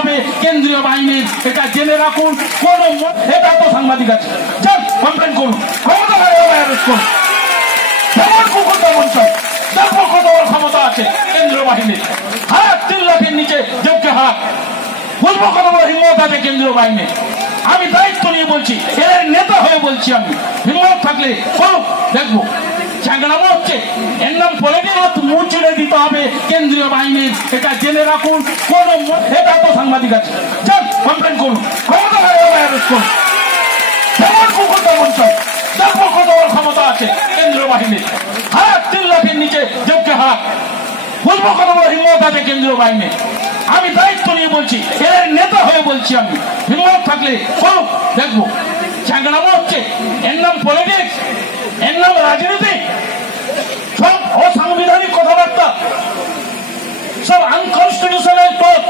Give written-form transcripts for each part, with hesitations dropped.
হবে কেন্দ্রীয় বাহিনীর, এটা জেনে রাখুন। কোন এটা তো সাংবাদিক আছে, যান কমপ্লেন করুন, ক্ষমতা অ্যারেস্ট করুন, যেমন কুকুর তেমন সব, যার পক্ষ দেওয়ার ক্ষমতা আছে কেন্দ্রীয় বাহিনীর। হাত 3 লাখের নিচে যোগ্য হাত, বলবো কত বড় হিম্মত আছে কেন্দ্রীয় বাহিনী। আমি দায়িত্ব নিয়ে বলছি, এর নেতা হয়ে বলছি, আমি হিম্মত থাকলে করুক, দেখবো। ঝাঁকড়ামো হচ্ছে, এর নাম পলিটিক্স, মুচড়ে দিতে হবে কেন্দ্রীয় বাহিনীর, এটা জেনে রাখুন। কোন এটা তো সাংবাদিক আছে, যান কমপ্লেন করুন, ক্ষমতা অ্যারেস্ট করুন, যেমন কুকুর তেমন সব, যার পক্ষ দেওয়ার ক্ষমতা আছে কেন্দ্রীয় বাহিনীর। হাত 3 লাখের নিচে যোগ্য হাত, বলবো কত বড় হিম্মত আছে কেন্দ্রীয় বাহিনী। আমি দায়িত্ব নিয়ে বলছি, এর নেতা হয়ে বলছি, আমি হিম্মত থাকলে করুক, দেখবো। ঝাঁকড়ামো হচ্ছে, এর নাম পলিটিক্স, এর নাম রাজনীতি, সব অসাংবিধানিক কথাবার্তা, সব আনকনস্টিটিউশনাল টক,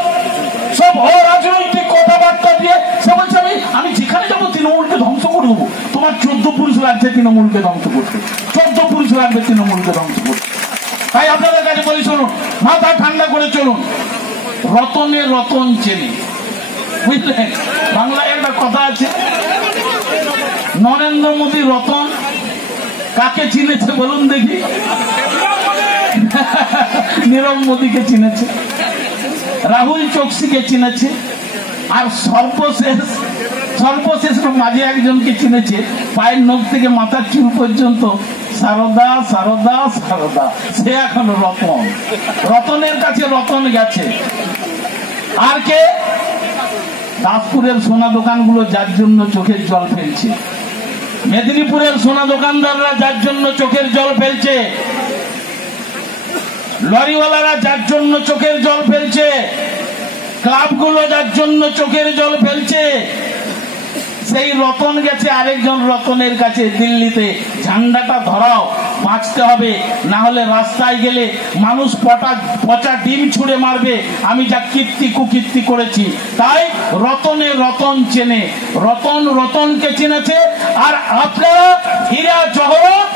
সব অরাজনৈতিক কথাবার্তা দিয়ে সে বলছে আমি যেখানে যাবো তৃণমূলকে ধ্বংস করে দেবো। তোমার 14 পুরুষ লাগছে তৃণমূলকে ধ্বংস করতে, 14 পুরুষ লাগবে তৃণমূলকে ধ্বংস করতে। তাই আপনাদের কাছে বলি, শুনুন, মাথা ঠান্ডা করে চলুন। রতনে রতন চেনে, বুঝলেন? বাংলায় একটা কথা আছে, নরেন্দ্র মোদী রতন কাকে চিনেছে বলুন দেখি? নীরব মোদীকে চিনেছে, রাহুল চোকসিকে চিনেছে, আর সর্বশেষ মাঝে একজনকে চিনেছে, পায়ের নখ থেকে মাথার চুল পর্যন্ত সারদা সারদা সারদা, সে এখন রতন। রতনের কাছে রতন গেছে। আর কে? দাসপুরের সোনা দোকানগুলো যার জন্য চোখের জল ফেলছে, মেদিনীপুরের সোনা দোকানদাররা যার জন্য চোখের জল ফেলছে, লরিওয়ালারা যার জন্য চোখের জল ফেলছে, ক্লাবগুলো যার জন্য চোখের জল ফেলছে, সেই রতন গেছে আরেকজন রতনের কাছে দিল্লিতে। ঝান্ডাটা ধরাও, বাঁচতে হবে, না হলে রাস্তায় গেলে মানুষ পচা ডিম ছুঁড়ে মারবে আমি যা কীর্তি কুকীর্তি করেছি। তাই রতনে রতন চেনে, রতন রতনকে চিনেছে। আর আপনারা হীরা জহরত